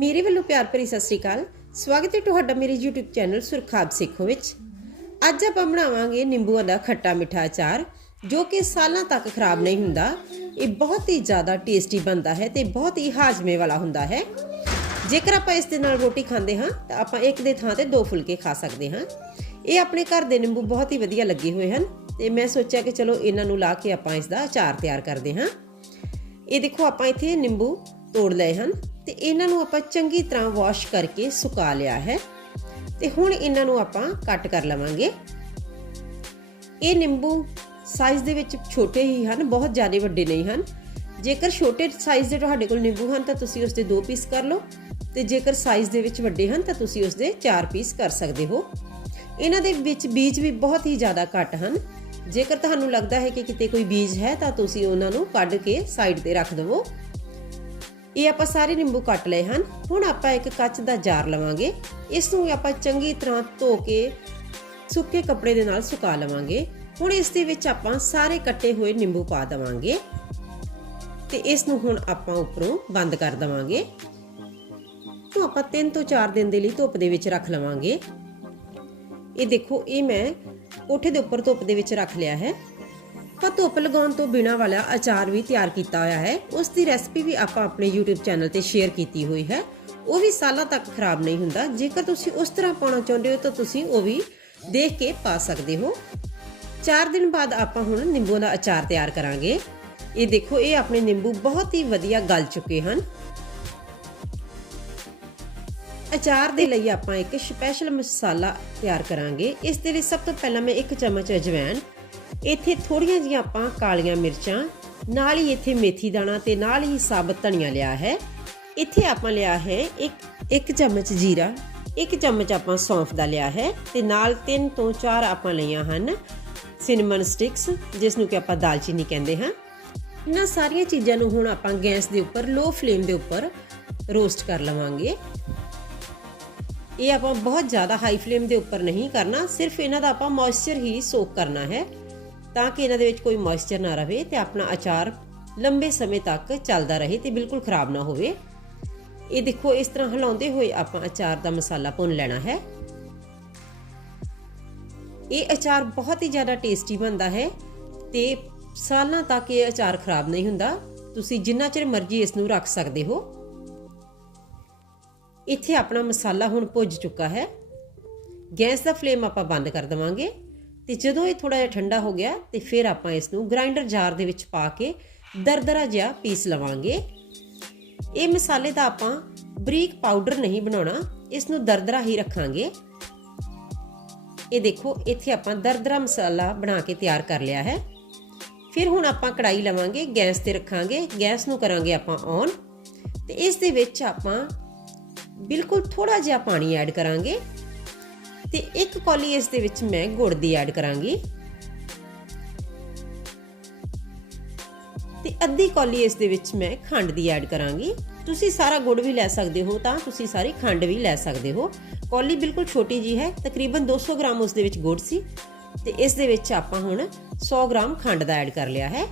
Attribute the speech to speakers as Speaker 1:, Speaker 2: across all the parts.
Speaker 1: ਮੇਰੇ ਵੱਲੋਂ ਪਿਆਰ ਭਰੀ ਸਤਿ ਸ੍ਰੀ ਅਕਾਲ। ਸਵਾਗਤ ਹੈ ਤੁਹਾਡਾ ਮੇਰੇ YouTube ਚੈਨਲ ਸੁਰਖਾਬ ਸਿੱਖੋ ਵਿੱਚ। ਅੱਜ ਆਪਾਂ ਬਣਾਵਾਂਗੇ ਨਿੰਬੂਆਂ ਦਾ ਖੱਟਾ ਮਿੱਠਾ ਅਚਾਰ, ਜੋ ਕਿ ਸਾਲਾਂ ਤੱਕ ਖਰਾਬ ਨਹੀਂ ਹੁੰਦਾ। ਇਹ ਬਹੁਤ ਹੀ ਜ਼ਿਆਦਾ ਟੇਸਟੀ ਬਣਦਾ ਹੈ ਤੇ ਬਹੁਤ ਹੀ ਹਾਜ਼ਮੇ ਵਾਲਾ ਹੁੰਦਾ ਹੈ। ਜੇਕਰ ਆਪਾਂ ਇਸ ਦੇ ਨਾਲ ਰੋਟੀ ਖਾਂਦੇ ਹਾਂ, ਤਾਂ ਆਪਾਂ ਇੱਕ ਦੇ ਥਾਂ ਤੇ ਦੋ ਫੁਲਕੇ ਖਾ ਸਕਦੇ ਹਾਂ। ਇਹ ਆਪਣੇ ਘਰ ਦੇ ਨਿੰਬੂ ਬਹੁਤ ਹੀ ਵਧੀਆ ਲੱਗੇ ਹੋਏ ਹਨ ਤੇ ਮੈਂ ਸੋਚਿਆ ਕਿ ਚਲੋ ਇਹਨਾਂ ਨੂੰ ਲਾ ਕੇ ਆਪਾਂ ਇਸ ਦਾ ਅਚਾਰ ਤਿਆਰ ਕਰਦੇ ਹਾਂ। ਇਹ ਦੇਖੋ ਆਪਾਂ ਇੱਥੇ ਨਿੰਬੂ ਤੋੜ ਲਏ ਹਨ। ਤੇ ਇਹਨਾਂ ਨੂੰ ਆਪਾਂ ਚੰਗੀ ਤਰ੍ਹਾਂ ਵਾਸ਼ ਕਰਕੇ ਸੁਕਾ ਲਿਆ ਹੈ। ਤੇ ਹੁਣ ਇਹਨਾਂ ਨੂੰ ਆਪਾਂ ਕੱਟ ਕਰ ਲਵਾਂਗੇ। ਇਹ ਨਿੰਬੂ ਸਾਈਜ਼ ਦੇ ਵਿੱਚ ਛੋਟੇ ਹੀ ਹਨ, ਬਹੁਤ ਜ਼ਿਆਦਾ ਵੱਡੇ ਨਹੀਂ ਹਨ। ਜੇਕਰ ਛੋਟੇ ਸਾਈਜ਼ ਦੇ ਤੁਹਾਡੇ ਕੋਲ ਨਿੰਬੂ ਹਨ, ਤਾਂ ਤੁਸੀਂ ਉਸ ਦੇ 2 ਪੀਸ ਕਰ ਲਓ। ਤੇ ਜੇਕਰ ਸਾਈਜ਼ ਦੇ ਵਿੱਚ ਵੱਡੇ ਹਨ, ਤਾਂ ਤੁਸੀਂ ਉਸ ਦੇ 4 ਪੀਸ ਕਰ ਸਕਦੇ ਹੋ। ਇਹਨਾਂ ਦੇ ਵਿੱਚ ਬੀਜ ਵੀ ਬਹੁਤ ਹੀ ਜ਼ਿਆਦਾ ਘੱਟ ਹਨ। ਜੇਕਰ ਤੁਹਾਨੂੰ ਲੱਗਦਾ ਹੈ ਕਿ ਕਿਤੇ ਕੋਈ ਬੀਜ ਹੈ, ਤਾਂ ਤੁਸੀਂ ਉਹਨਾਂ ਨੂੰ ਕੱਢ ਕੇ ਸਾਈਡ ਤੇ ਰੱਖ ਦਿਵੋ। ਇਹ ਆਪਾਂ ਸਾਰੇ ਨਿੰਬੂ ਕੱਟ ਲਏ ਹਨ। ਹੁਣ ਆਪਾਂ ਇੱਕ ਕੱਚ ਦਾ ਜਾਰ ਲਵਾਂਗੇ। ਇਸ ਨੂੰ ਆਪਾਂ ਚੰਗੀ ਤਰ੍ਹਾਂ ਧੋ ਕੇ ਸੁੱਕੇ ਕੱਪੜੇ ਦੇ ਨਾਲ ਸੁਕਾ ਲਵਾਂਗੇ। ਹੁਣ ਇਸ ਦੇ ਵਿੱਚ ਆਪਾਂ ਸਾਰੇ ਕੱਟੇ ਹੋਏ ਨਿੰਬੂ ਪਾ ਦਵਾਂਗੇ। ਤੇ ਇਸ ਨੂੰ ਹੁਣ ਆਪਾਂ ਉੱਪਰੋਂ ਬੰਦ ਕਰ ਦਵਾਂਗੇ। ਤੋਂ ਆਪਾਂ 3 ਤੋਂ 4 ਦਿਨ ਦੇ ਲਈ ਧੁੱਪ ਦੇ ਵਿੱਚ ਰੱਖ ਲਵਾਂਗੇ। ਇਹ ਦੇਖੋ, ਇਹ ਮੈਂ ਕੋਠੇ ਦੇ ਉੱਪਰ ਧੁੱਪ ਦੇ ਵਿੱਚ ਰੱਖ ਲਿਆ ਹੈ। ਤਾਂ ਧੁੱਪ ਲਗਾਉਣ ਤੋਂ ਬਿਨਾ ਵਾਲਾ ਅਚਾਰ ਵੀ ਤਿਆਰ ਕੀਤਾ ਹੋਇਆ ਹੈ। ਉਸ ਦੀ ਰੈਸਪੀ ਵੀ ਆਪਾਂ ਆਪਣੇ YouTube ਚੈਨਲ ਤੇ ਸ਼ੇਅਰ ਕੀਤੀ ਹੋਈ ਹੈ। ਉਹ ਵੀ ਸਾਲਾਂ ਤੱਕ ਖਰਾਬ ਨਹੀਂ ਹੁੰਦਾ। ਜੇਕਰ ਤੁਸੀਂ ਉਸ ਤਰ੍ਹਾਂ ਪਾਉਣਾ ਚਾਹੁੰਦੇ ਹੋ ਤਾਂ ਤੁਸੀਂ ਉਹ ਵੀ ਦੇਖ ਕੇ ਪਾ ਸਕਦੇ ਹੋ। 4 ਦਿਨ ਬਾਅਦ ਆਪਾਂ ਹੁਣ ਨਿੰਬੂ ਦਾ ਅਚਾਰ ਤਿਆਰ ਕਰਾਂਗੇ। ਇਹ ਦੇਖੋ, ਇਹ ਆਪਣੇ ਨਿੰਬੂ ਬਹੁਤ ਹੀ ਵਧੀਆ ਗਲ ਚੁੱਕੇ ਹਨ। ਅਚਾਰ ਦੇ ਲਈ ਆਪਾਂ ਇੱਕ ਸਪੈਸ਼ਲ ਮਸਾਲਾ ਤਿਆਰ ਕਰਾਂਗੇ। ਇਸ ਦੇ ਲਈ ਸਭ ਤੋਂ ਪਹਿਲਾਂ ਮੈਂ 1 ਚਮਚ ਅਜਵਾਇਣ ਇੱਥੇ ਥੋੜੀਆਂ ਜੀਆਂ ਆਪਾਂ ਕਾਲੀਆਂ ਮਿਰਚਾਂ, ਨਾਲ ਹੀ ਇੱਥੇ ਮੇਥੀ ਦਾਣਾ ਤੇ ਨਾਲ ਹੀ ਸਾਬਤ ਧਨੀਆ ਲਿਆ ਹੈ। ਇੱਥੇ ਆਪਾਂ ਲਿਆ ਹੈ ਇੱਕ ਇੱਕ ਚਮਚ ਜੀਰਾ, ਇੱਕ ਚਮਚ ਆਪਾਂ ਸੌਂਫ ਦਾ ਲਿਆ ਹੈ ਤੇ ਨਾਲ ਤਿੰਨ ਤੋਂ ਚਾਰ ਆਪਾਂ ਲਈਆਂ ਹਨ ਸਿਨਮਨ ਸਟਿਕਸ ਜਿਸ ਨੂੰ ਕਿ ਆਪਾਂ ਦਾਲਚੀਨੀ ਕਹਿੰਦੇ ਹਾਂ। ਇਹਨਾਂ ਸਾਰੀਆਂ ਚੀਜ਼ਾਂ ਨੂੰ ਹੁਣ ਆਪਾਂ ਗੈਸ ਦੇ ਉੱਪਰ, ਲੋ ਫਲੇਮ ਦੇ ਉੱਪਰ ਰੋਸਟ ਕਰ ਲਵਾਂਗੇ। ਇਹ ਆਪਾਂ ਬਹੁਤ ਜ਼ਿਆਦਾ ਹਾਈ ਫਲੇਮ ਦੇ ਉੱਪਰ ਨਹੀਂ ਕਰਨਾ, ਸਿਰਫ ਇਹਨਾਂ ਦਾ ਆਪਾਂ ਮੋਇਸਚਰ ਹੀ ਸੋਕ ਕਰਨਾ ਹੈ। ਤਾਂ ਕਿ ਇਹਨਾਂ ਦੇ ਵਿੱਚ ਕੋਈ ਮੋਇਸਚਰ ਨਾ ਰਹੇ ਤੇ ਆਪਣਾ ਅਚਾਰ ਲੰਬੇ ਸਮੇਂ ਤੱਕ ਚੱਲਦਾ ਰਹੇ ਤੇ ਬਿਲਕੁਲ ਖਰਾਬ ਨਾ ਹੋਵੇ। ਇਹ ਦੇਖੋ, ਇਸ ਤਰ੍ਹਾਂ ਹਿਲਾਉਂਦੇ ਹੋਏ ਆਪਾਂ ਅਚਾਰ ਦਾ ਮਸਾਲਾ ਭੁੰਨ ਲੈਣਾ ਹੈ। ਇਹ ਅਚਾਰ ਬਹੁਤ ਹੀ ਜ਼ਿਆਦਾ ਟੇਸਟੀ ਬਣਦਾ ਹੈ ਤੇ ਸਾਲਾਂ ਤੱਕ ਇਹ ਅਚਾਰ ਖਰਾਬ ਨਹੀਂ ਹੁੰਦਾ। ਤੁਸੀਂ ਜਿੰਨਾ ਚਿਰ ਮਰਜ਼ੀ ਇਸ ਨੂੰ ਰੱਖ ਸਕਦੇ ਹੋ। ਇੱਥੇ ਆਪਣਾ ਮਸਾਲਾ ਹੁਣ ਭੁੱਜ ਚੁੱਕਾ ਹੈ। ਗੈਸ ਦਾ ਫਲੇਮ ਆਪਾਂ ਬੰਦ ਕਰ ਦਵਾਂਗੇ। ਤੇ ਜਦੋਂ ਇਹ ਥੋੜਾ ਜਿਹਾ ਠੰਡਾ ਹੋ ਗਿਆ ਤੇ ਫਿਰ ਆਪਾਂ ਇਸ ਨੂੰ ਗ੍ਰਾਈਂਡਰ ਜਾਰ ਦੇ ਵਿੱਚ ਪਾ ਕੇ ਦਰਦਰਾ ਜਿਹਾ ਪੀਸ ਲਵਾਂਗੇ। ਇਹ ਮਸਾਲੇ ਦਾ ਆਪਾਂ ਬਰੀਕ ਪਾਊਡਰ ਨਹੀਂ ਬਣਾਉਣਾ ਇਸ ਨੂੰ ਦਰਦਰਾ ਹੀ ਰੱਖਾਂਗੇ। ਇਹ ਦੇਖੋ, ਇੱਥੇ ਆਪਾਂ ਦਰਦਰਾ ਮਸਾਲਾ ਬਣਾ ਕੇ ਤਿਆਰ ਕਰ ਲਿਆ ਹੈ। ਫਿਰ ਹੁਣ ਆਪਾਂ ਕੜਾਈ ਲਵਾਂਗੇ, ਗੈਸ ਤੇ ਰੱਖਾਂਗੇ, ਗੈਸ ਨੂੰ ਕਰਾਂਗੇ ਆਪਾਂ ਔਨ ਤੇ ਇਸ ਦੇ ਵਿੱਚ ਆਪਾਂ ਬਿਲਕੁਲ ਥੋੜਾ ਜਿਹਾ ਪਾਣੀ ਐਡ ਕਰਾਂਗੇ। ਤੇ ਇੱਕ ਕੌਲੀ ਇਸ ਦੇ ਵਿੱਚ ਮੈਂ ਗੁੜ ਦੀ ਐਡ ਕਰਾਂਗੀ। ਤੇ ਅੱਧੀ ਕੌਲੀ ਇਸ ਦੇ ਵਿੱਚ ਮੈਂ ਖੰਡ ਦੀ ਐਡ ਕਰਾਂਗੀ। ਤੁਸੀਂ ਸਾਰਾ ਗੁੜ ਵੀ ਲੈ ਸਕਦੇ ਹੋ ਤਾਂ ਤੁਸੀਂ ਸਾਰੀ ਖੰਡ ਵੀ ਲੈ ਸਕਦੇ ਹੋ। ਕੌਲੀ ਬਿਲਕੁਲ ਛੋਟੀ ਜੀ ਹੈ, ਤਕਰੀਬਨ 200 ਗ੍ਰਾਮ ਉਸ ਦੇ ਵਿੱਚ ਗੁੜ ਸੀ। ਤੇ ਇਸ ਦੇ ਵਿੱਚ ਆਪਾਂ ਹੁਣ 100 ਗ੍ਰਾਮ ਖੰਡ ਦਾ ਐਡ ਕਰ ਲਿਆ ਹੈ।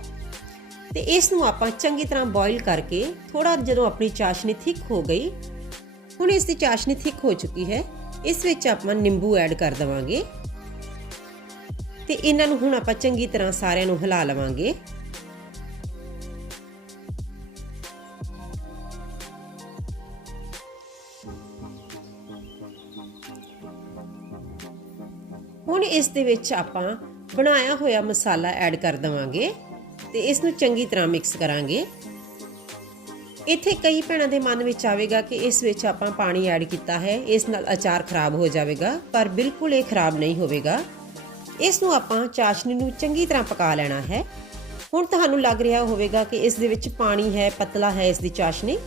Speaker 1: ਤੇ ਇਸ ਨੂੰ ਆਪਾਂ ਚੰਗੀ ਤਰ੍ਹਾਂ ਬੋਇਲ ਕਰਕੇ ਥੋੜਾ ਜਦੋਂ ਆਪਣੀ ਚਾਸ਼ਨੀ ਥਿਕ ਹੋ ਗਈ ਹੁਣ ਇਸ ਦੀ ਚਾਸ਼ਨੀ ਥਿਕ ਹੋ ਚੁੱਕੀ ਹੈ। ਇਸ ਵਿੱਚ ਆਪਾਂ ਨਿੰਬੂ ਐਡ ਕਰ ਦਵਾਂਗੇ। ਤੇ ਇਹਨਾਂ ਨੂੰ ਹੁਣ ਆਪਾਂ ਚੰਗੀ ਤਰ੍ਹਾਂ ਸਾਰਿਆਂ ਨੂੰ ਹਿਲਾ ਲਵਾਂਗੇ। ਹੁਣ ਇਸ ਦੇ ਵਿੱਚ ਆਪਾਂ ਬਣਾਇਆ ਹੋਇਆ ਮਸਾਲਾ ਐਡ ਕਰ ਦਵਾਂਗੇ ਤੇ ਇਸ ਨੂੰ ਚੰਗੀ ਤਰ੍ਹਾਂ ਮਿਕਸ ਕਰਾਂਗੇ। ਇੱਥੇ ਕਈ ਭੈਣਾਂ ਦੇ ਮਨ ਵਿੱਚ ਆਵੇਗਾ ਕਿ ਇਸ ਵਿੱਚ ਆਪਾਂ ਪਾਣੀ ਐਡ ਕੀਤਾ ਹੈ, ਇਸ ਨਾਲ ਅਚਾਰ ਖਰਾਬ ਹੋ ਜਾਵੇਗਾ, ਪਰ ਬਿਲਕੁਲ ਇਹ ਖਰਾਬ ਨਹੀਂ ਹੋਵੇਗਾ। ਇਸ ਨੂੰ ਆਪਾਂ ਚਾਸ਼ਨੀ ਨੂੰ ਚੰਗੀ ਤਰ੍ਹਾਂ ਪਕਾ ਲੈਣਾ ਹੈ। ਹੁਣ ਤੁਹਾਨੂੰ ਲੱਗ ਰਿਹਾ ਹੋਵੇਗਾ ਕਿ ਇਸ ਦੇ ਵਿੱਚ ਪਾਣੀ ਹੈ, ਪਤਲਾ ਹੈ ਇਸ ਦੀ ਚਾਸ਼ਨੀ,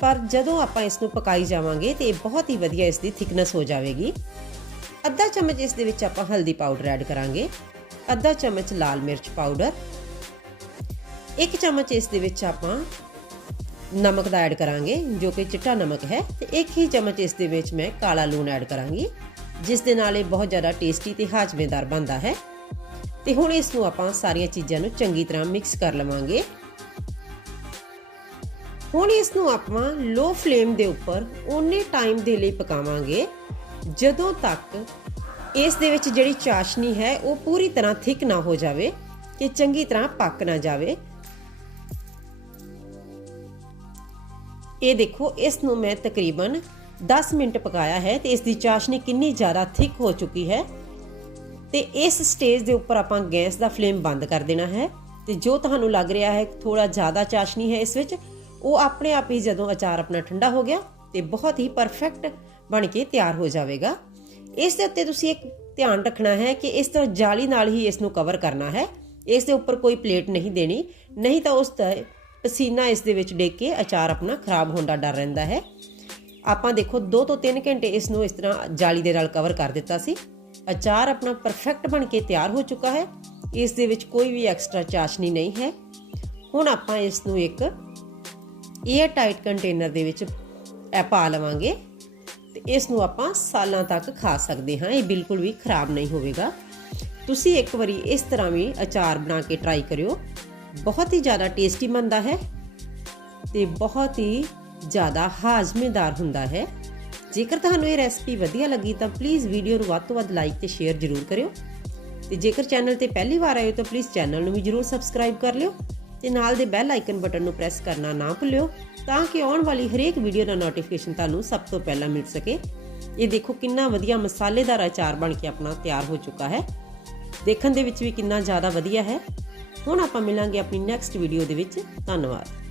Speaker 1: ਪਰ ਜਦੋਂ ਆਪਾਂ ਇਸ ਨੂੰ ਪਕਾਈ ਜਾਵਾਂਗੇ ਤੇ ਇਹ ਬਹੁਤ ਹੀ ਵਧੀਆ ਇਸ ਦੀ ਥਿਕਨੈਸ ਹੋ ਜਾਵੇਗੀ। ਅੱਧਾ ਚਮਚ ਇਸ ਦੇ ਵਿੱਚ ਆਪਾਂ ਹਲਦੀ ਪਾਊਡਰ ਐਡ ਕਰਾਂਗੇ। ਅੱਧਾ ਚਮਚ ਲਾਲ ਮਿਰਚ ਪਾਊਡਰ। ਇੱਕ ਚਮਚ ਇਸ ਦੇ ਵਿੱਚ ਆਪਾਂ ਨਮਕ ਦਾ ਐਡ ਕਰਾਂਗੇ, ਜੋ ਕਿ ਚਿੱਟਾ ਨਮਕ ਹੈ। ਤੇ ਇੱਕ ਹੀ ਚਮਚ ਇਸ ਦੇ ਵਿੱਚ ਮੈਂ ਕਾਲਾ ਲੂਣ ਐਡ ਕਰਾਂਗੀ, ਜਿਸ ਦੇ ਨਾਲ ਇਹ ਬਹੁਤ ਜ਼ਿਆਦਾ ਟੇਸਟੀ ਤੇ ਹਾਜ਼ਮੇਦਾਰ ਬਣਦਾ ਹੈ। ਤੇ ਹੁਣ ਇਸ ਨੂੰ ਆਪਾਂ ਸਾਰੀਆਂ ਚੀਜ਼ਾਂ ਨੂੰ ਚੰਗੀ ਤਰ੍ਹਾਂ ਮਿਕਸ ਕਰ ਲਵਾਂਗੇ। ਹੁਣ ਇਸ ਨੂੰ ਆਪਾਂ ਲੋ ਫਲੇਮ ਦੇ ਉੱਪਰ ਓਨੇ ਟਾਈਮ ਦੇ ਲਈ ਪਕਾਵਾਂਗੇ, ਜਦੋਂ ਤੱਕ ਇਸ ਦੇ ਵਿੱਚ ਜਿਹੜੀ ਚਾਸ਼ਨੀ ਹੈ, ਉਹ ਪੂਰੀ ਤਰ੍ਹਾਂ ਥਿਕ ਨਾ ਹੋ ਜਾਵੇ ਕਿ ਚੰਗੀ ਤਰ੍ਹਾਂ ਪੱਕ ਨਾ ਜਾਵੇ। ਇਹ ਦੇਖੋ, ਇਸ ਨੂੰ ਮੈਂ ਤਕਰੀਬਨ 10 ਮਿੰਟ ਪਕਾਇਆ ਹੈ ਤੇ ਇਸ ਦੀ ਚਾਸ਼ਨੀ ਕਿੰਨੀ ਜ਼ਿਆਦਾ ਥਿਕ ਹੋ ਚੁੱਕੀ ਹੈ। ਤੇ ਇਸ ਸਟੇਜ ਦੇ ਉੱਪਰ ਆਪਾਂ ਗੈਸ ਦਾ ਫਲੇਮ ਬੰਦ ਕਰ ਦੇਣਾ ਹੈ ਤੇ ਜੋ ਤੁਹਾਨੂੰ ਲੱਗ ਰਿਹਾ ਹੈ ਥੋੜਾ ਜ਼ਿਆਦਾ ਚਾਸ਼ਨੀ ਹੈ ਇਸ ਵਿੱਚ, ਉਹ ਆਪਣੇ ਆਪ ਹੀ ਜਦੋਂ ਅਚਾਰ ਆਪਣਾ ਠੰਡਾ ਹੋ ਗਿਆ ਤੇ ਬਹੁਤ ਹੀ ਪਰਫੈਕਟ ਬਣ ਕੇ ਤਿਆਰ ਹੋ ਜਾਵੇਗਾ। ਇਸ ਦੇ ਉੱਤੇ ਤੁਸੀਂ ਇੱਕ ਧਿਆਨ ਰੱਖਣਾ ਹੈ ਕਿ ਇਸ ਤਰ੍ਹਾਂ ਜਾਲੀ ਨਾਲ ਹੀ ਇਸ ਨੂੰ ਕਵਰ ਕਰਨਾ ਹੈ। ਇਸ ਦੇ ਉੱਪਰ ਕੋਈ ਪਲੇਟ ਨਹੀਂ ਦੇਣੀ, ਨਹੀਂ ਤਾਂ ਉਸ ਦਾ ਪਸੀਨਾ ਇਸ ਦੇ ਵਿੱਚ ਡਿੱਗ ਕੇ ਅਚਾਰ ਆਪਣਾ ਖਰਾਬ ਹੋਣ ਦਾ ਡਰ ਰਹਿੰਦਾ ਹੈ। ਆਪਾਂ ਦੇਖੋ 2 ਤੋਂ 3 ਘੰਟੇ ਇਸ ਨੂੰ ਇਸ ਤਰ੍ਹਾਂ ਜਾਲੀ ਦੇ ਨਾਲ ਕਵਰ ਕਰ ਦਿੱਤਾ ਸੀ। ਅਚਾਰ ਆਪਣਾ ਪਰਫੈਕਟ ਬਣ ਕੇ ਤਿਆਰ ਹੋ ਚੁੱਕਾ ਹੈ। ਇਸ ਦੇ ਵਿੱਚ ਕੋਈ ਵੀ ਐਕਸਟਰਾ ਚਾਸ਼ਨੀ ਨਹੀਂ ਹੈ। ਹੁਣ ਆਪਾਂ ਇਸ ਨੂੰ ਇੱਕ 에ਅਰ ਟਾਈਟ ਕੰਟੇਨਰ ਦੇ ਵਿੱਚ ਇਹ ਪਾ ਲਵਾਂਗੇ ਤੇ ਇਸ ਨੂੰ ਆਪਾਂ ਸਾਲਾਂ ਤੱਕ ਖਾ ਸਕਦੇ ਹਾਂ। ਇਹ ਬਿਲਕੁਲ ਵੀ ਖਰਾਬ ਨਹੀਂ ਹੋਵੇਗਾ। ਤੁਸੀਂ ਇੱਕ ਵਾਰੀ ਇਸ ਤਰ੍ਹਾਂ ਵੀ ਅਚਾਰ ਬਣਾ ਕੇ ਟਰਾਈ ਕਰਿਓ। ਬਹੁਤ ਹੀ ਜ਼ਿਆਦਾ ਟੇਸਟੀ ਬਣਦਾ ਹੈ ਤੇ ਬਹੁਤ ਹੀ ਜ਼ਿਆਦਾ ਹਾਜ਼ਮੇਦਾਰ ਹੁੰਦਾ ਹੈ। ਜੇਕਰ ਤੁਹਾਨੂੰ ਇਹ ਰੈਸਪੀ ਵਧੀਆ ਲੱਗੀ ਤਾਂ ਪਲੀਜ਼ ਵੀਡੀਓ ਨੂੰ ਵੱਧ ਤੋਂ ਵੱਧ ਲਾਈਕ ਤੇ ਸ਼ੇਅਰ ਜ਼ਰੂਰ ਕਰਿਓ। ਤੇ ਜੇਕਰ ਚੈਨਲ ਤੇ ਪਹਿਲੀ ਵਾਰ ਆਏ ਹੋ ਤਾਂ ਪਲੀਜ਼ ਚੈਨਲ ਨੂੰ ਵੀ ਜ਼ਰੂਰ ਸਬਸਕ੍ਰਾਈਬ ਕਰ ਲਿਓ ਤੇ ਨਾਲ ਦੇ ਬੈਲ ਆਈਕਨ ਬਟਨ ਨੂੰ ਪ੍ਰੈਸ ਕਰਨਾ ਨਾ ਭੁੱਲਿਓ ਤਾਂ ਕਿ ਆਉਣ ਵਾਲੀ ਹਰੇਕ ਵੀਡੀਓ ਦਾ ਨੋਟੀਫਿਕੇਸ਼ਨ ਤੁਹਾਨੂੰ ਸਭ ਤੋਂ ਪਹਿਲਾਂ ਮਿਲ ਸਕੇ। ਇਹ ਦੇਖੋ ਕਿੰਨਾ ਵਧੀਆ ਮਸਾਲੇਦਾਰ ਅਚਾਰ ਬਣ ਕੇ ਆਪਣਾ ਤਿਆਰ ਹੋ ਚੁੱਕਾ ਹੈ। ਦੇਖਣ ਦੇ ਵਿੱਚ ਵੀ ਕਿੰਨਾ ਜ਼ਿਆਦਾ ਵਧੀਆ ਹੈ। ਹੁਣ ਆਪਾਂ ਮਿਲਾਂਗੇ ਆਪਣੀ ਨੈਕਸਟ ਵੀਡੀਓ ਦੇ ਵਿੱਚ। ਧੰਨਵਾਦ।